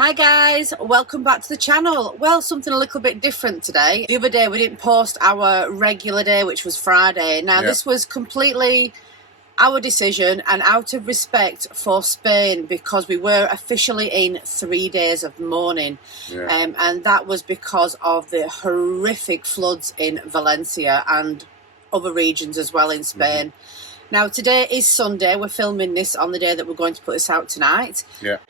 Hi guys, welcome back to the channel. Well, something a little bit different today. The other day we didn't post our regular day, which was Friday. Now this was completely our decision and out of respect for Spain, because we were officially in 3 days of mourning. And that was because of the horrific floods in Valencia and other regions as well in Spain. Now, today is Sunday. We're filming this on the day that we're going to put this out tonight.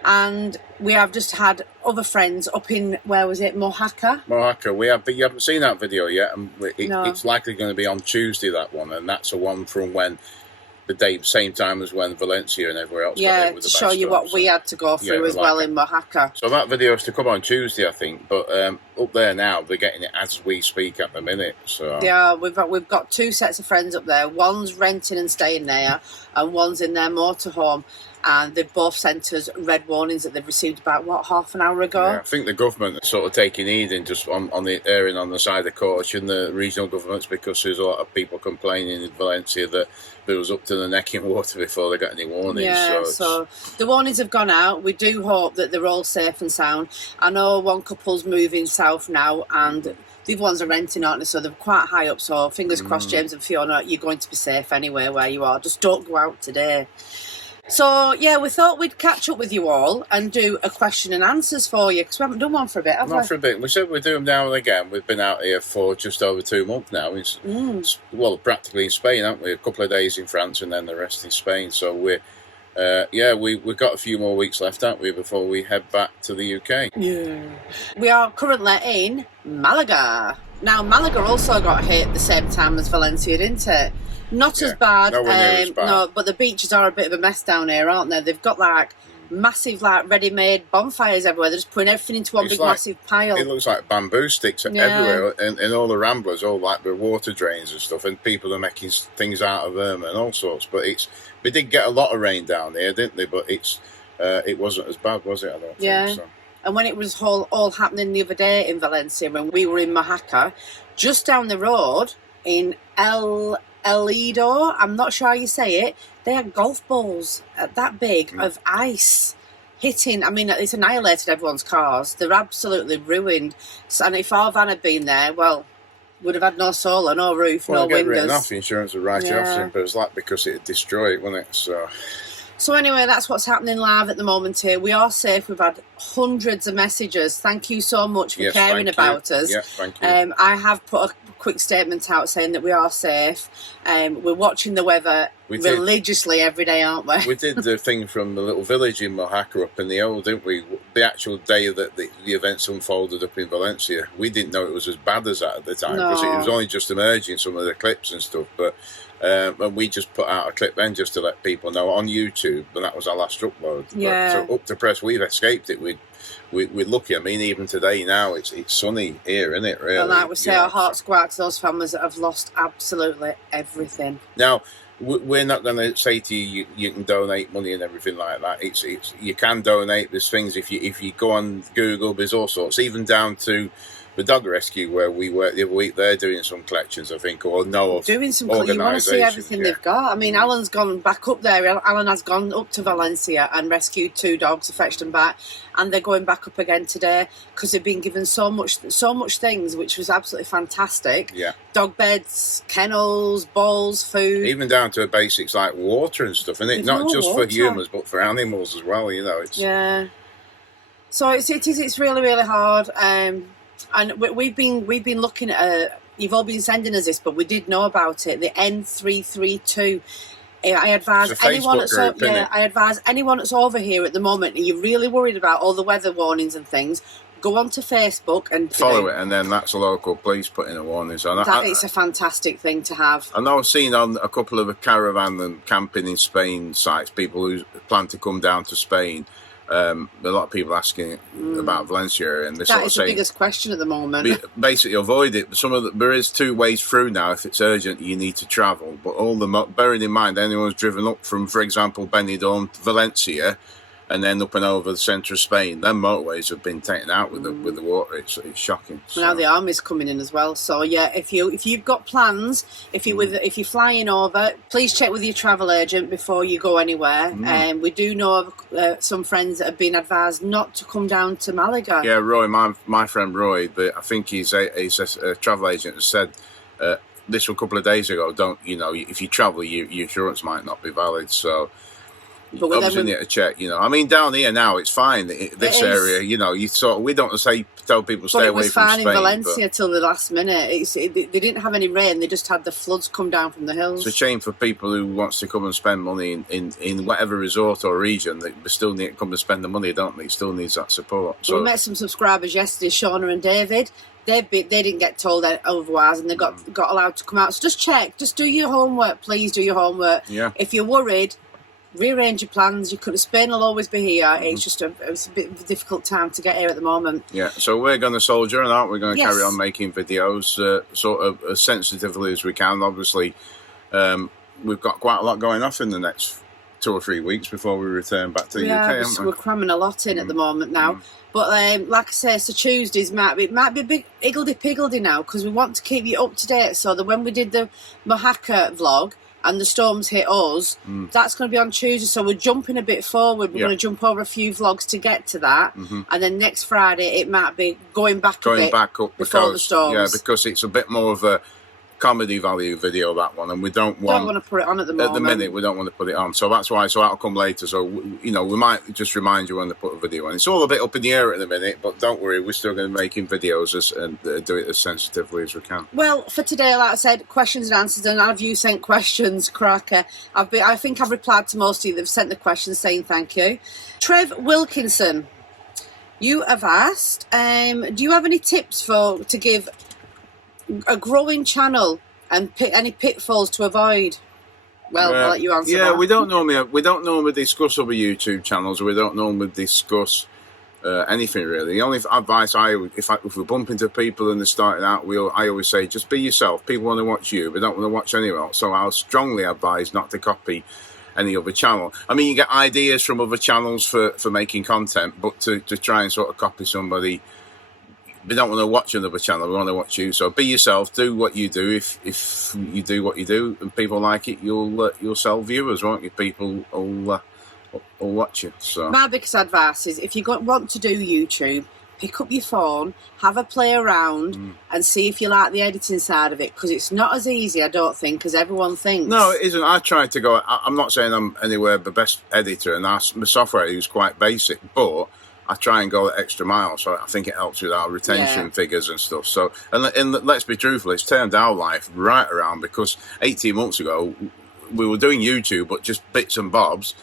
And we have just had other friends up in, where was it, Mojaca? Mojaca. We have, but you haven't seen that video yet. And it's likely going to be on Tuesday, that one. And that's a one from when the day, same time as when Valencia and everywhere else. Yeah, to show you what we had to go through as well in Mojaca. So that video is to come on Tuesday, I think. But up there now, they're getting it as we speak at the minute. So yeah, we've got two sets of friends up there. One's renting and staying there, and one's in their motorhome. And they've both sent us red warnings that they've received about, what, half an hour ago? Yeah, I think the government is sort of taking heed in just on the erring on the side of caution, the regional governments, because there's a lot of people complaining in Valencia that it was up to the neck in water before they got any warnings. Yeah, so the warnings have gone out. We do hope that they're all safe and sound. I know one couple's moving south now, and the other ones are renting, aren't they? So they're quite high up. So fingers crossed, James and Fiona, you're going to be safe anyway where you are. Just don't go out today. So, yeah, we thought we'd catch up with you all and do a question and answers for you, because we haven't done one for a bit, have we? Not for a bit. We said we'd do them now and again. We've been out here for just over 2 months now. Well, practically in Spain, haven't we? A couple of days in France and then the rest in Spain. So we've got a few more weeks left, haven't we, before we head back to the UK. Yeah. We are currently in Malaga. Now, Malaga also got hit at the same time as Valencia, didn't it? Not as bad, no, but the beaches are a bit of a mess down here, aren't they? They've got like massive, like ready-made bonfires everywhere. They're just putting everything into one big massive pile. It looks like bamboo sticks everywhere, and all the ramblers, all like the water drains and stuff, and people are making things out of them and all sorts. But we did get a lot of rain down here, didn't they? But it wasn't as bad, was it? I don't think so. And when it was all happening the other day in Valencia, when we were in Mojaca, just down the road in Elido, I'm not sure how you say it, they had golf balls that big of ice hitting. I mean, it's annihilated everyone's cars. They're absolutely ruined. And if our van had been there, well, would have had no solar, no roof, no windows. Written off, the insurance would write it off, but it's like because it'd destroy it, wouldn't it? So anyway, that's what's happening live at the moment here. We are safe. We've had hundreds of messages. Thank you so much for caring about us. Yeah, thank you. I have put a quick statement out saying that we are safe. We're watching the weather religiously every day, aren't we? We did the thing from the little village in Mojaca up in the old, didn't we? The actual day that the events unfolded up in Valencia. We didn't know it was as bad as that at the time, because it was only just emerging, some of the clips and stuff. But and we just put out a clip then just to let people know on YouTube, and that was our last upload. Yeah. So up to press, we've escaped it. We're lucky. I mean, even today now, it's sunny here, isn't it? Really. And like we say, our hearts go out to those families that have lost absolutely everything. Now, we're not going to say to you, you can donate money and everything like that. It's you can donate. There's things if you go on Google, there's all sorts, even down to the dog rescue where we were the other week. They're doing some collections, I think, or doing some. You want to see everything they've got. I mean, Alan's gone back up there. Alan has gone up to Valencia and rescued 2 dogs, fetched them back, and they're going back up again today because they've been given so much things, which was absolutely fantastic. Yeah, dog beds, kennels, bowls, food, even down to basics like water and stuff. And it's not just for humans, but for animals as well. You know, So it's really, really hard. And we've been looking at. You've all been sending us this, but we did know about it. The N332. I advise anyone that's over here at the moment, and you're really worried about all the weather warnings and things, go onto Facebook and follow it, and then that's a local police putting the warnings on. It's a fantastic thing to have. I know I've seen on a couple of the caravan and camping in Spain sites, people who plan to come down to Spain. A lot of people asking about Valencia, and that is the biggest question at the moment. Basically, avoid it. There is 2 ways through now. If it's urgent, you need to travel. But bearing in mind, anyone's driven up from, for example, Benidorm to Valencia, and then up and over the centre of Spain. Them motorways have been taken out with the water. It's shocking. So. Now the army's coming in as well. So yeah, if you've got plans, if you're flying over, please check with your travel agent before you go anywhere. And we do know of some friends that have been advised not to come down to Malaga. Yeah, Roy, my friend Roy, I think he's a travel agent, has said this a couple of days ago. Don't if you travel, your insurance might not be valid. So. But obviously need to check, I mean, down here now it's fine. This area, we don't tell people stay away from Spain. But it was fine in Valencia till the last minute. They didn't have any rain. They just had the floods come down from the hills. It's a shame for people who wants to come and spend money in whatever resort or region. They still need to come and spend the money, don't they? Still needs that support. So we met some subscribers yesterday, Shauna and David. They didn't get told otherwise, and they got allowed to come out. So just check. Just do your homework. Please do your homework. Yeah. If you're worried, rearrange your plans. Spain will always be here. It's just it's a bit of a difficult time to get here at the moment. Yeah, so we're going to soldier, and aren't we going to carry on making videos sort of as sensitively as we can. Obviously, we've got quite a lot going off in the next 2 or 3 weeks before we return back to the UK. Haven't we? We're cramming a lot in at the moment now. But like I say, so Tuesdays might be a bit higgledy-piggledy now, because we want to keep you up to date, so that when we did the Mojaca vlog and the storms hit us, that's going to be on Tuesday, so we're jumping a bit forward. We're going to jump over a few vlogs to get to that, and then next Friday it might be going back up before the storms. Yeah, because it's a bit more of a comedy value video, that one, and we don't want to put it on at the moment. At the minute, we don't want to put it on, so that's why. So that'll come later. So we might just remind you when to put a video on. It's all a bit up in the air at the minute, but don't worry, we're still going to be making videos and do it as sensitively as we can. Well, for today, like I said, questions and answers, and have you sent questions, Cracker? I think I've replied to most of you that have sent the questions, saying thank you. Trev Wilkinson, you have asked, do you have any tips to give a growing channel and any pitfalls to avoid? Well, I'll let you answer that. We don't normally discuss other YouTube channels. We don't normally discuss anything really. The only advice if we bump into people and they're starting out, I always say just be yourself. People want to watch you, but don't want to watch anyone else. So I'll strongly advise not to copy any other channel. I mean, you get ideas from other channels for making content, but to try and sort of copy somebody, we don't want to watch another channel. We want to watch you. So be yourself. Do what you do. If you do what you do and people like it, you'll sell viewers, won't you? People will watch you. So my biggest advice is, if you want to do YouTube, pick up your phone, have a play around, and see if you like the editing side of it, because it's not as easy, I don't think, as everyone thinks. No, it isn't. I tried to go. I'm not saying I'm anywhere the best editor, and the software is quite basic, but I try and go the extra mile, so I think it helps with our retention figures and stuff. So, and let's be truthful, it's turned our life right around, because 18 months ago, we were doing YouTube, but just bits and bobs,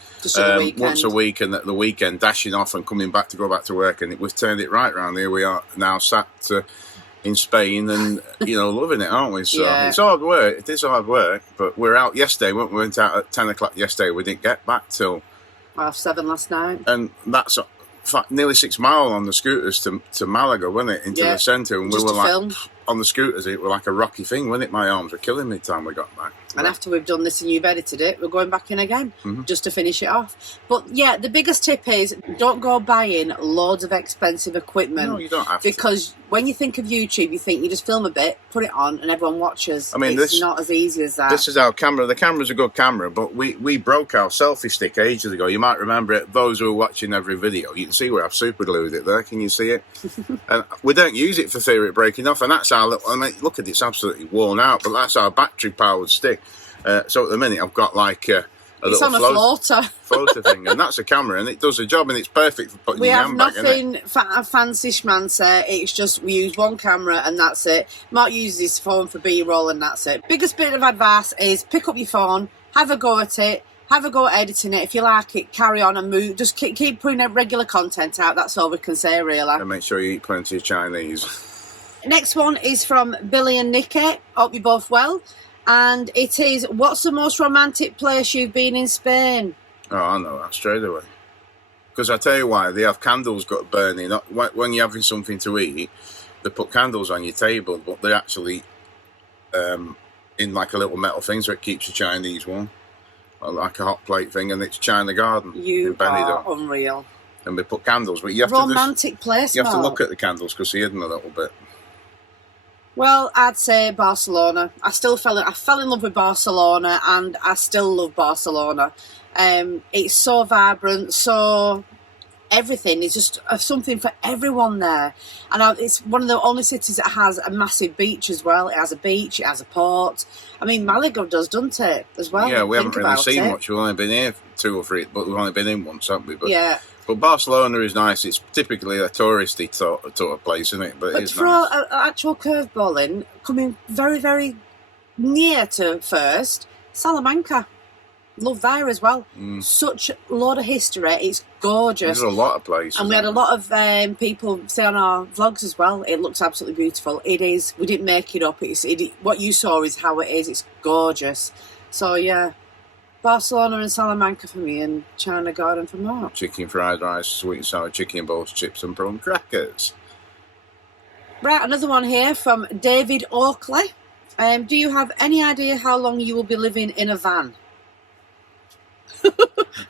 once a week, and the weekend dashing off and coming back to go back to work, and we've turned it right around. Here we are now sat in Spain and, loving it, aren't we? So it's hard work. It is hard work, but we're out yesterday. We went out at 10 o'clock yesterday. We didn't get back till 7:30 last night. And that's nearly 6 miles on the scooters to Malaga, wasn't it? Into the centre, and we were like on the scooters. It was like a rocky thing, wasn't it? My arms were killing me time we got back. And after we've done this and you've edited it, we're going back in again just to finish it off. But yeah, the biggest tip is, don't go buying loads of expensive equipment. No, you don't have to. Because when you think of YouTube, you think you just film a bit, put it on, and everyone watches. I mean, it's not as easy as that. This is our camera. The camera's a good camera, but we broke our selfie stick ages ago. You might remember it. Those who are watching every video, you can see where I've super glued it there. Can you see it? And we don't use it for fear of it breaking off. And that's our little. I mean, look at it, it's absolutely worn out. But that's our battery-powered stick. So at the minute, I've got like a little floater thing, and that's a camera, and it does the job, and it's perfect for putting your handbag in it. We have nothing fancy schmancy. It's just we use one camera, and that's it. Mark uses his phone for B-roll, and that's it. Biggest bit of advice is pick up your phone, have a go at it, have a go at editing it. If you like it, carry on and move. Just keep putting regular content out. That's all we can say, really. And make sure you eat plenty of Chinese. Next one is from Billy and Nikki. Hope you're both well. And it is, what's the most romantic place you've been in Spain? Oh, I know that straight away. Because I tell you why, they have candles got burning. When you're having something to eat, they put candles on your table, but they're actually in like a little metal thing, so it keeps the Chinese warm. like a hot plate thing, and it's China Garden You in Benidorm. are unreal. And we put candles, but you have romantic place. You have to look at the candles because they're hidden a little bit. Well, I'd say Barcelona. I fell in love with Barcelona, and I still love Barcelona. It's so vibrant, so everything is just something for everyone there. And it's one of the only cities that has a massive beach as well. It has a beach, it has a port. I mean, Malaga does, doesn't it, as well? Yeah, we haven't really seen much. We've only been here 2 or 3, but we've only been in once, haven't we? But, yeah. But Barcelona is nice. It's typically a touristy sort of place, isn't it? But it is throw nice. an actual curveball in, coming very, very near to first, Salamanca. Love there as well. Such a lot of history. It's gorgeous. There's a lot of places. And we had a lot of people say on our vlogs as well, it looks absolutely beautiful. It is. We didn't make it up. What you saw is how it is. It's gorgeous. So, yeah. Barcelona and Salamanca for me, and China Garden for Mark. Chicken fried rice, sweet and sour chicken balls, chips and prawn crackers. Right, another one here from David Oakley. Do you have any idea how long you will be living in a van?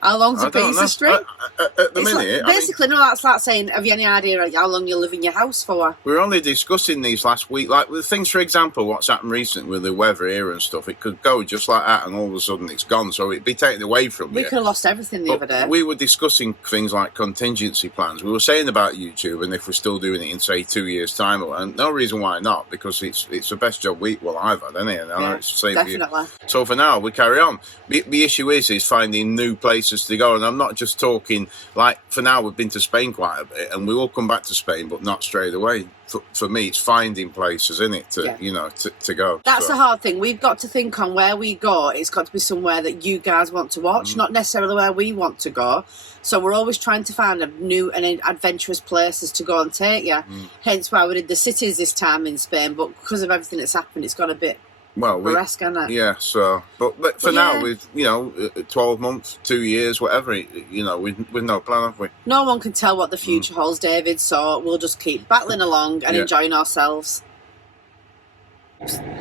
How long's a piece of string? At the minute, basically, no, that's like saying, have you any idea how long you'll live in your house for? We were only discussing these last week, like with things, for example, what's happened recently with the weather here and stuff. It could go just like that, and all of a sudden it's gone, so it'd be taken away from you. We could have lost everything the other day. We were discussing things like contingency plans. We were saying about YouTube, and if we're still doing it in, say, 2 years' time, and no reason why not, because it's the best job I've had, isn't it? And yeah, it's the same definitely. So for now, we carry on. The issue is finding new places to go, and I'm not just talking, like, for now we've been to Spain quite a bit, and we will come back to Spain, but not straight away. For me, it's finding places, isn't it, to go. That's the hard thing. We've got to think on where we go. It's got to be somewhere that you guys want to watch, not necessarily where we want to go. So we're always trying to find new and adventurous places to go and take you. Hence why we did the cities this time in Spain, but because of everything that's happened, it's got a bit... burlesque, isn't it? Yeah, so... But for now, with, 12 months, 2 years, whatever, with no plan, have we? No one can tell what the future holds, David, so we'll just keep battling along and enjoying ourselves.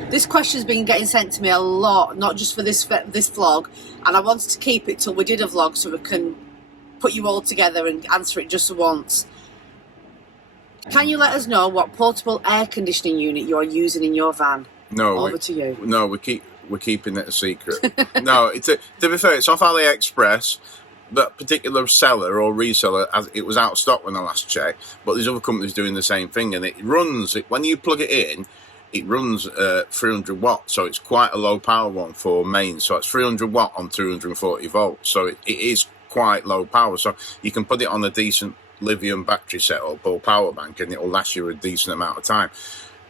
This question's been getting sent to me a lot, not just for this vlog, and I wanted to keep it till we did a vlog so we can put you all together and answer it just once. Can you let us know what portable air conditioning unit you're using in your van? No, over to you. No, we're keeping it a secret. No, to be fair, it's off AliExpress. That particular seller or reseller, it was out of stock when I last checked. But there's other companies doing the same thing, and it runs. When you plug it in, it runs 300 watts, so it's quite a low power one for mains. So it's 300 watt on 240 volts. So it is quite low power. So you can put it on a decent lithium battery setup or power bank, and it will last you a decent amount of time.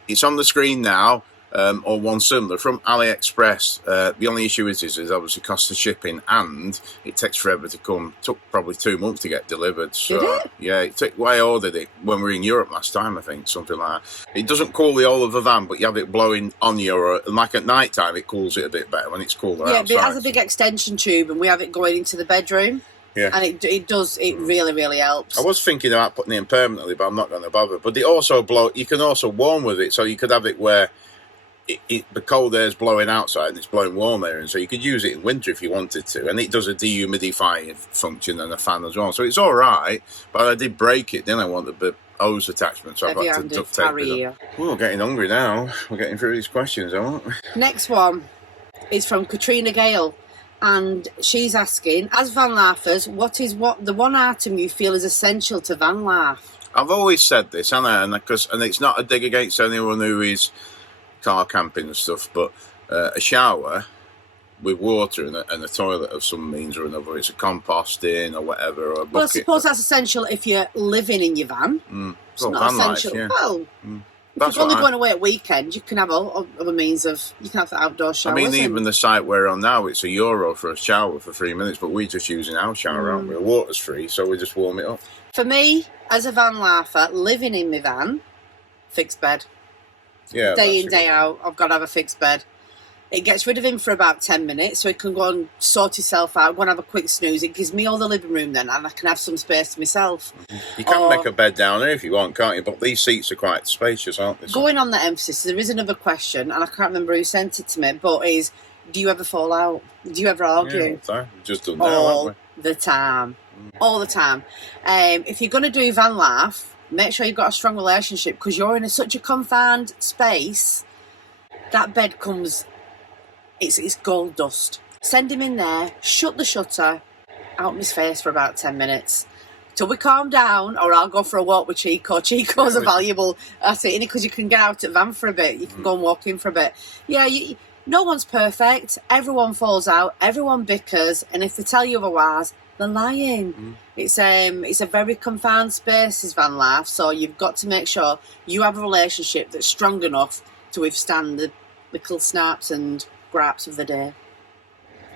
It's on the screen now. Or one similar from AliExpress. The only issue is obviously cost of shipping, and it takes forever to come. Took probably 2 months to get delivered. So did it? Yeah, I ordered it when we were in Europe last time, I think, something like that. It doesn't cool the whole of the van, but you have it blowing on you, and like at night time it cools it a bit better when it's cooler outside. Yeah, it has a big extension tube, and we have it going into the bedroom. Yeah. And it really, really helps. I was thinking about putting it in permanently, but I'm not going to bother. But you can also warm with it, so you could have it where the cold air's blowing outside and it's blowing warm air, and so you could use it in winter if you wanted to, and it does a dehumidifying function and a fan as well, so it's all right. But I did break it, then I wanted the hose attachment, so I've got to duct tape it up. We're getting hungry now. We're getting through these questions, aren't we? Next one is from Katrina Gale, and she's asking, as van lifers, what the one item you feel is essential to van life? I've always said this, and it's not a dig against anyone who is car camping and stuff, but a shower with water and a toilet of some means or another. It's a composting or whatever, or a bucket. Well, I suppose that's essential if you're living in your van. It's not essential. Life, yeah. Well, if you're only going away at weekends, you can have other means of, you can have the outdoor showers. I mean, even the site we're on now, it's €1 for a shower for 3 minutes, but we're just using our shower, aren't we? The water's free, so we just warm it up. For me, as a van lifer, living in my van, fixed bed. Yeah, day in, day out, I've got to have a fixed bed. It gets rid of him for about 10 minutes, so he can go and sort himself out, go and have a quick snooze. It gives me all the living room then, and I can have some space to myself. You can make a bed down here if you want, can't you? But these seats are quite spacious, aren't they? Going on that emphasis, there is another question, and I can't remember who sent it to me, but Do you ever fall out? Do you ever argue? Yeah, all the time. We've just done now, All haven't the time. All the time. If you're going to do van life, make sure you've got a strong relationship, because you're in such a confined space. That bed comes, it's gold dust. Send him in there, shut the shutter, out in his face for about 10 minutes. Till we calm down, or I'll go for a walk with Chico. Chico's a valuable asset, because you can get out at van for a bit. You can go and walk in for a bit. Yeah, no one's perfect. Everyone falls out. Everyone bickers. And if they tell you otherwise, they're lying. It's a very confined space, is van life. So you've got to make sure you have a relationship that's strong enough to withstand the little snaps and gripes of the day.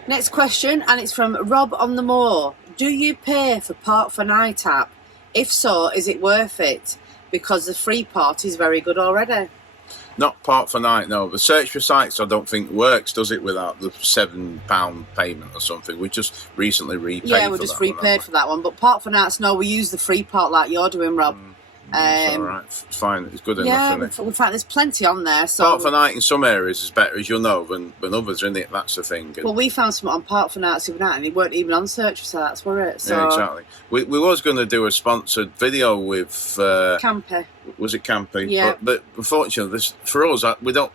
Next question, and it's from Rob on the Moor. Do you pay for Park for Night app? If so, is it worth it? Because the free part is very good already. Not Park for Night, no. The search for sites I don't think works, does it, without the £7 payment or something? We just recently repaid for that. Yeah, we just repaid for that one. But Park for Nights, no, we use the free part like you're doing, Rob. It's all right. It's fine. It's good enough, isn't it? In fact, there's plenty on there. So Park for Night in some areas is better, as you'll know, than others, isn't it? That's the thing. Well, we found something on Park for Nights the other night, and it weren't even on search for sites, were it? So, yeah, exactly. We was going to do a sponsored video with... Campy. Was it Campy? Yeah. But unfortunately, for us, we don't...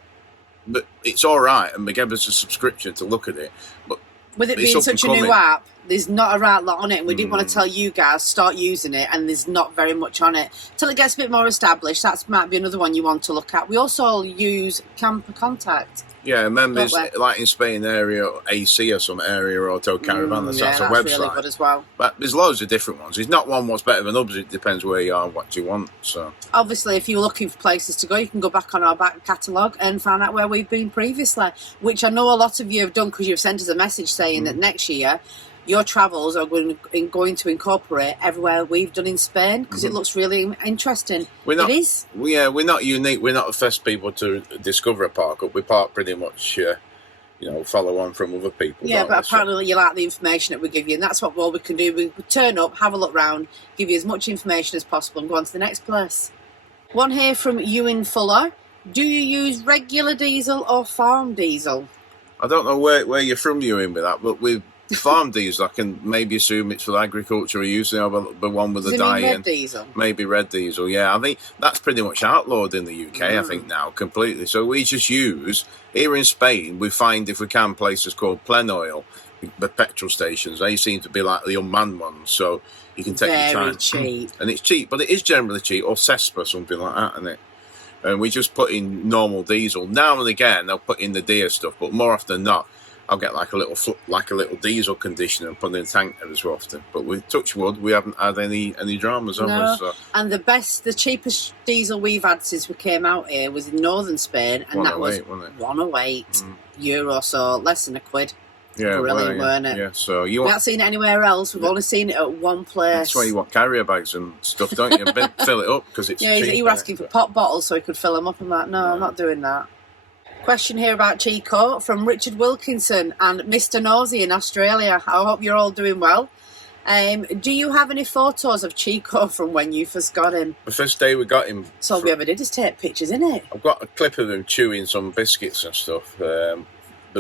But it's all right, and they gave us a subscription to look at it. But with it being such a new app, there's not a right lot on it, and we didn't want to tell you guys, start using it, and there's not very much on it. Till it gets a bit more established, that might be another one you want to look at. We also use Camper Contact. Yeah, and then there's, like in Spain area, AC or some area, Auto Caravan, that's a website. Really good as well. But there's loads of different ones. There's not one what's better than others, it depends where you are, what you want. So obviously, if you're looking for places to go, you can go back on our back catalogue and find out where we've been previously, which I know a lot of you have done, because you've sent us a message saying that next year your travels are going to incorporate everywhere we've done in Spain, because it looks really interesting. It is. We're not unique. We're not the first people to discover a park up. We park pretty much, follow on from other people. Yeah, but apparently you like the information that we give you, and that's what we can do. We turn up, have a look round, give you as much information as possible, and go on to the next place. One here from Ewan Fuller. Do you use regular diesel or farm diesel? I don't know where you're from, Ewan, with that, but with farm diesel, I can maybe assume it's for agricultural use. The one with the dye in. Diesel? Maybe red diesel, yeah. I think that's pretty much outlawed in the UK, I think, now, completely. So we just use, here in Spain, we find, if we can, places called Plen Oil, the petrol stations. They seem to be like the unmanned ones, so you can take your time. Very cheap. And it's cheap, but it is generally cheap, or Cespa, something like that, isn't it? And we just put in normal diesel. Now and again, they'll put in the deer stuff, but more often than not, I'll get like a little diesel conditioner and put in the tank every so often. But with touch wood, we haven't had any dramas on us. So. And the cheapest diesel we've had since we came out here was in northern Spain, and that was €108, so less than £1. Yeah, brilliant, weren't it? Yeah, so we've not seen it anywhere else. We've only seen it at one place. That's why you want carrier bags and stuff, don't you? Fill it up because it's cheap. Yeah, you were asking for pop bottles so he could fill them up. I'm like, no, I'm not doing that. Question here about Chico from Richard Wilkinson and Mr. Nosy in Australia. I hope you're all doing well. Do you have any photos of Chico from when you first got him? The first day we got him. So all we ever did is take pictures, innit? I've got a clip of him chewing some biscuits and stuff. The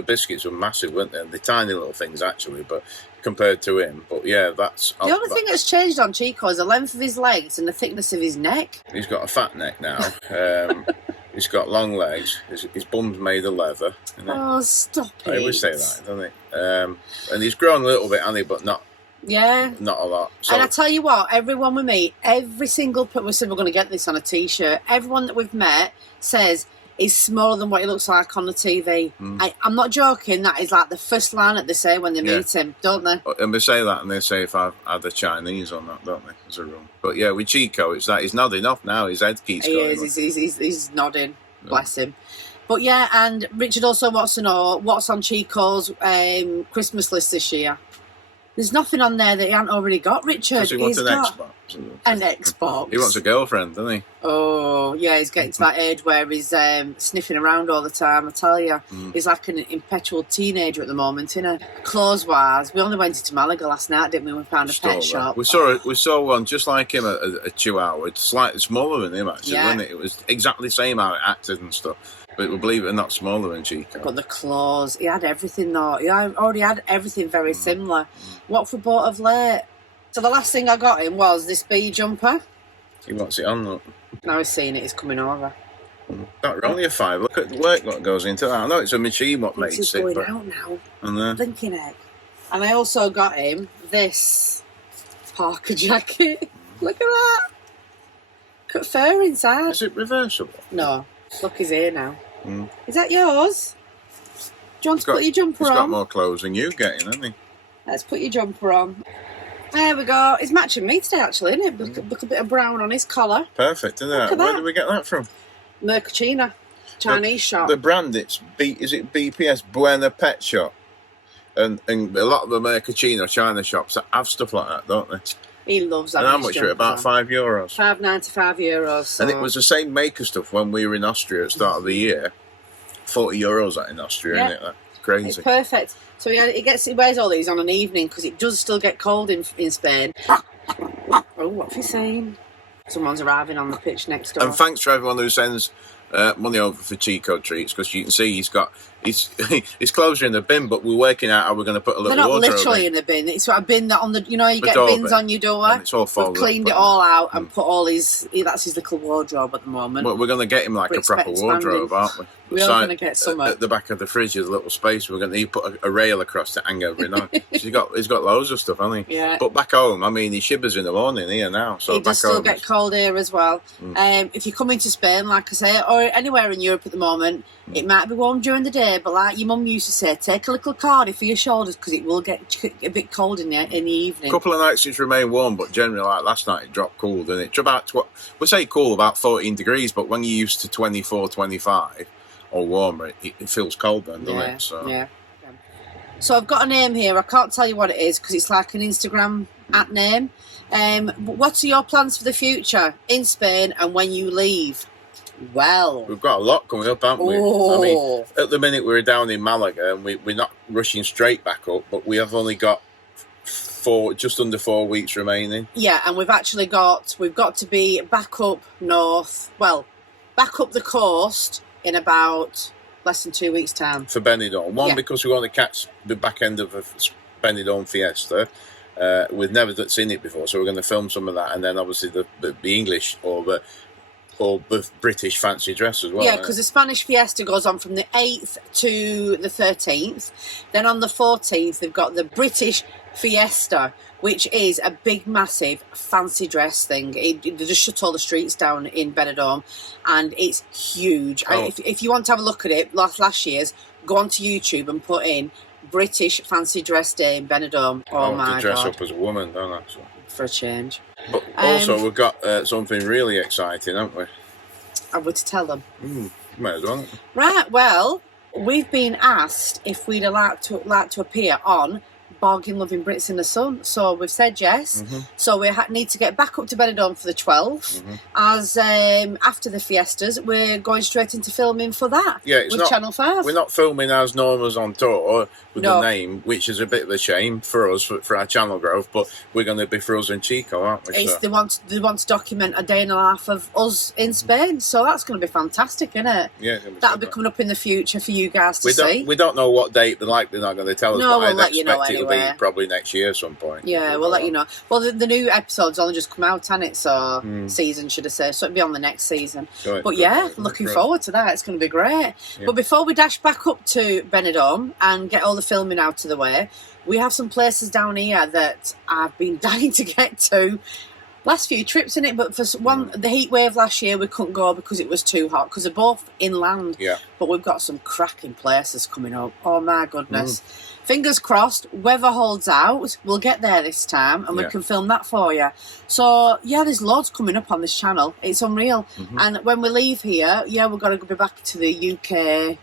biscuits were massive, weren't they? They're tiny little things, actually, but compared to him. But yeah, that's... The only thing that's changed on Chico is the length of his legs and the thickness of his neck. He's got a fat neck now. He's got long legs. His bum's made of leather. Oh, stop it. I always say that, don't he? And he's grown a little bit, hasn't he? But not a lot. So, and I tell you what, everyone we meet, every single... We said we're going to get this on a T-shirt. Everyone that we've met says he's smaller than what he looks like on the TV. I'm not joking. That is like the first line that they say when they meet him, don't they? And they say that, and they say if I've had a Chinese on that, don't they? As a rule. But yeah, with Chico, it's that he's nodding off now. His head keeps going. He's nodding. Yeah. Bless him. But yeah, and Richard also wants to know what's on Chico's Christmas list this year. There's nothing on there that he hasn't already got, Richard. Because he wants an Xbox. An Xbox. He wants a girlfriend, doesn't he? Oh, yeah, he's getting to that age where he's sniffing around all the time, I tell you. He's like an impetual teenager at the moment, isn't he? Clothes-wise, we only went into Malaga last night, didn't we? We found a pet shop. We saw one just like him, a Chihuahua. It's slightly smaller than him, actually, wasn't it? It was exactly the same how it acted and stuff. But believe it or not, smaller than Chico. Got the claws. He had everything though. He already had everything very similar. What have we bought of late? So the last thing I got him was this bee jumper. He wants it on, look. Now he's seeing it, he's coming over. Not only a $5. Look at the work that goes into that. I know it's a machine what makes it. It's going out now. Blinking egg. And I also got him this parka jacket. Look at that. Got fur inside. Is it reversible? No. Look, he's here now. Is that yours? Do you want to put your jumper on? He's got more clothes than you getting, hasn't he? Let's put your jumper on. There we go. It's matching me today, actually, isn't it? Look a bit of brown on his collar. Perfect, isn't it? Where did we get that from? Mercachina, Chinese shop. The brand, is it BPS, Buena Pet Shop? And a lot of the Mercachina China shops have stuff like that, don't they? He loves that. And how much are it? About €5? €5.95. So. And it was the same maker stuff when we were in Austria at the start of the year. €40 that in Austria, isn't it? That's crazy. It's perfect. So he wears all these on an evening because it does still get cold in Spain. Oh, what's he saying? Someone's arriving on the pitch next door. And thanks to everyone who sends money over for Chico treats, because you can see he's got his clothes are in the bin, but we're working out how we're going to put a little wardrobe. They're not literally in the bin. It's a bin that on the you get bins on your door. And it's all folded. We've cleaned it all out and put all his. That's his little wardrobe at the moment. But we're going to get him like a proper wardrobe, aren't we? We are going to get some at the back of the fridge. There's a little space. We're going to put a rail across to hang every night. He's got loads of stuff, hasn't he? Yeah. But back home, I mean, he shivers in the morning here now. So it does still get cold here as well. If you come into Spain, like I say, or anywhere in Europe at the moment, it might be warm during the day. But like your mum used to say, take a little cardi for your shoulders because it will get a bit cold in the evening. A couple of nights it's remained warm, but generally, like last night, it dropped cool, didn't it? It's about we say cool, about 14 degrees. But when you're used to 24, 25. Or warmer, it feels cold then, doesn't it? So. Yeah. So I've got a name here. I can't tell you what it is because it's like an Instagram @ name. What are your plans for the future in Spain and when you leave? Well, we've got a lot coming up, haven't we? I mean, at the minute we're down in Malaga and we're not rushing straight back up, but we have only got just under 4 weeks remaining. Yeah, and we've got to be back up north. Well, back up the coast. In about less than 2 weeks' time. For Benidorm. Because we want to catch the back end of a Benidorm fiesta. We've never seen it before, so we're going to film some of that. And then obviously the English or the British fancy dress as well. Yeah, because the Spanish fiesta goes on from the 8th to the 13th. Then on the 14th, they've got the British fiesta, which is a big, massive, fancy dress thing. They just shut all the streets down in Benidorm, and it's huge. If you want to have a look at it, last year's, go onto YouTube and put in British Fancy Dress Day in Benidorm. Oh my God. To dress up as a woman, don't I? So. For a change. But also, we've got something really exciting, haven't we? I would tell them. Might as well. Right, well, we've been asked if we'd like to appear on Bargain Loving Brits in the Sun, so we've said yes. So we need to get back up to Benidorm for the 12th. As after the fiestas, we're going straight into filming for that. Yeah, with Channel 5. We're not filming as Norma's on tour with the name, which is a bit of a shame for us for our channel growth. But we're going to be for us and Chico, aren't we? They want to document a day and a half of us in Spain, so that's going to be fantastic, isn't it? Yeah, that'll be coming up in the future for you guys to see. We don't know what date they're not going to tell us. No, but we'll let you know anyway. It'll be probably next year at some point. Yeah, we'll let you know. Well, the new episode's only just come out, hasn't it? So season, should I say? So it'll be on the next season. But yeah, looking forward to that. It's going to be great. Yeah. But before we dash back up to Benidorm and get all the filming out of the way, we have some places down here that I've been dying to get to. Last few trips in it, but for the heat wave last year we couldn't go because it was too hot because they're both inland. Yeah. But we've got some cracking places coming up. Oh my goodness. Fingers crossed, weather holds out. We'll get there this time and we can film that for you. So, yeah, there's loads coming up on this channel. It's unreal. And when we leave here, we've got to be back to the UK.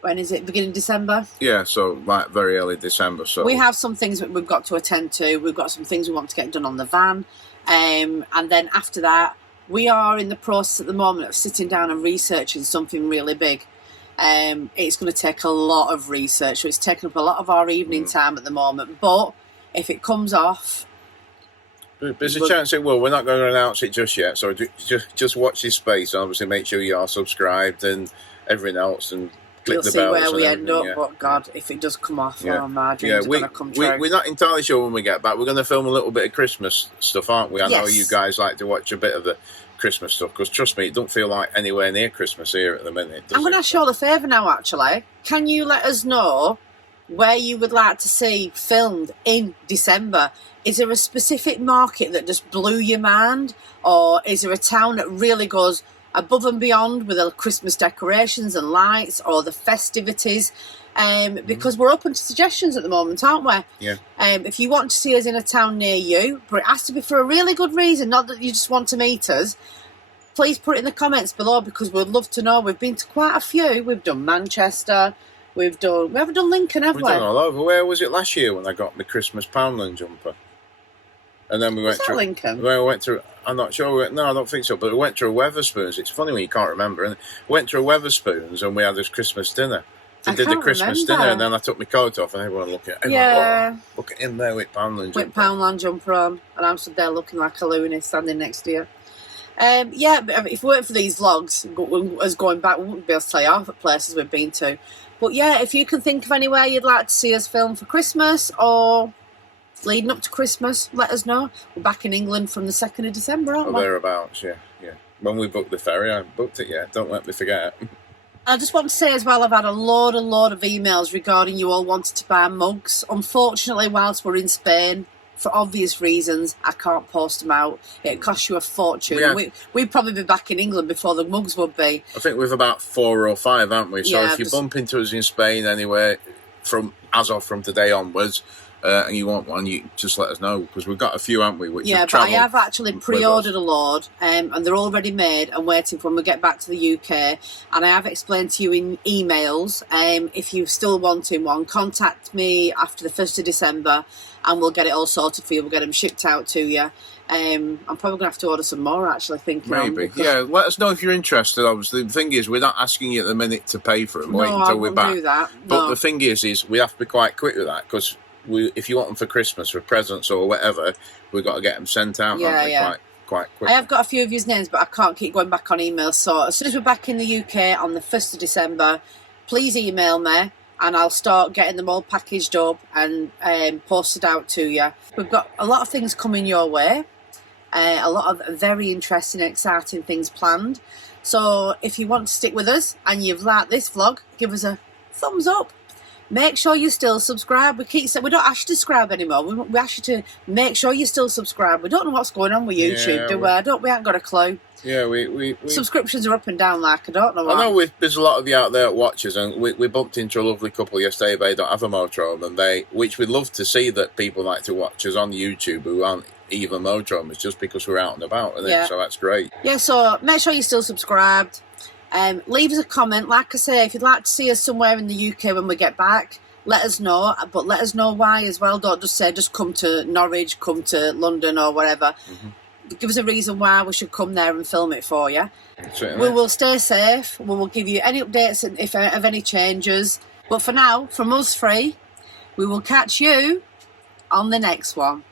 When is it? Beginning of December? Yeah, so like very early December. So we have some things that we've got to attend to. We've got some things we want to get done on the van. And then after that, we are in the process at the moment of sitting down and researching something really big. It's going to take a lot of research. So it's taking up a lot of our evening time at the moment. But if it comes off, There's a chance it will. We're not going to announce it just yet, so just watch this space, and obviously make sure you are subscribed and everything else, and click the bells. You'll see where we end up, but God, if it does come off, my dreams are going to come true. We're not entirely sure when we get back. We're going to film a little bit of Christmas stuff, aren't we? I know you guys like to watch a bit of the Christmas stuff, because trust me, it don't feel like anywhere near Christmas here at the minute. I'm going to ask you all a favour now, actually. Can you let us know where you would like to see filmed in December? Is there a specific market that just blew your mind, or is there a town that really goes above and beyond with the Christmas decorations and lights, or the festivities? Because we're open to suggestions at the moment, aren't we? Yeah. If you want to see us in a town near you, but it has to be for a really good reason, not that you just want to meet us, please put it in the comments below, because we'd love to know. We've been to quite a few. We've done Manchester. We haven't done Lincoln, have we? We've done all over. Where was it last year when I got my Christmas Poundland jumper? And then we went through Lincoln. Well, we went through. I'm not sure. No, I don't think so. But we went through Weatherspoons. It's funny when you can't remember. And we went through Weatherspoons, and we had this Christmas dinner. They did the Christmas dinner, and then I took my coat off, and everyone looked at him. Yeah. Oh, look at him there with Poundland jumper. With Poundland jumper on, and I'm stood there looking like a loony standing next to you. Yeah, but if it weren't for these vlogs, us going back, we wouldn't be able to tell you half the places we've been to. But yeah, if you can think of anywhere you'd like to see us film for Christmas or leading up to Christmas, let us know. We're back in England from the 2nd of December, aren't we? Thereabouts, yeah. When we booked the ferry, I haven't booked it yet. Don't let me forget. I just want to say as well, I've had a load of emails regarding you all wanting to buy mugs. Unfortunately, whilst we're in Spain, for obvious reasons, I can't post them out. It costs you a fortune. We'd probably be back in England before the mugs would be. I think we've about 4 or 5, haven't we? So if you bump into us in Spain anywhere, from today onwards, and you want one, you just let us know, because we've got a few, haven't we? Which but I have actually pre-ordered a load, and they're already made and waiting for when we get back to the UK. And I have explained to you in emails, if you're still wanting one, contact me after the 1st of December, and we'll get it all sorted for you. We'll get them shipped out to you. I'm probably going to have to order some more, actually, thinking. Maybe. Yeah, let us know if you're interested, obviously. The thing is, we're not asking you at the minute to pay for them. Wait until we're back. Do that. But the thing is we have to be quite quick with that, because if you want them for Christmas, for presents or whatever, we've got to get them sent out quite quick. I have got a few of your names, but I can't keep going back on emails. So as soon as we're back in the UK on the 1st of December, please email me, and I'll start getting them all packaged up and posted out to you. We've got a lot of things coming your way, a lot of very interesting, exciting things planned. So if you want to stick with us and you've liked this vlog, give us a thumbs up. Make sure you still subscribe. We don't ask you to subscribe anymore. We ask you to make sure you still subscribe. We don't know what's going on with YouTube, do we? We haven't got a clue. Yeah, we subscriptions are up and down like I don't know what. I know there's a lot of you out there that watches, and we bumped into a lovely couple yesterday. They don't have a motorhome, and which we'd love to see that people like to watch us on YouTube who aren't even motorhomes, just because we're out and about, isn't it? So that's great. Yeah, so make sure you're still subscribed. Leave us a comment. Like I say, if you'd like to see us somewhere in the UK when we get back, let us know. But let us know why as well. Don't just say, just come to Norwich, come to London or whatever. Give us a reason why we should come there and film it for you. Certainly. We will stay safe. We will give you any updates if of any changes. But for now, from us three, we will catch you on the next one.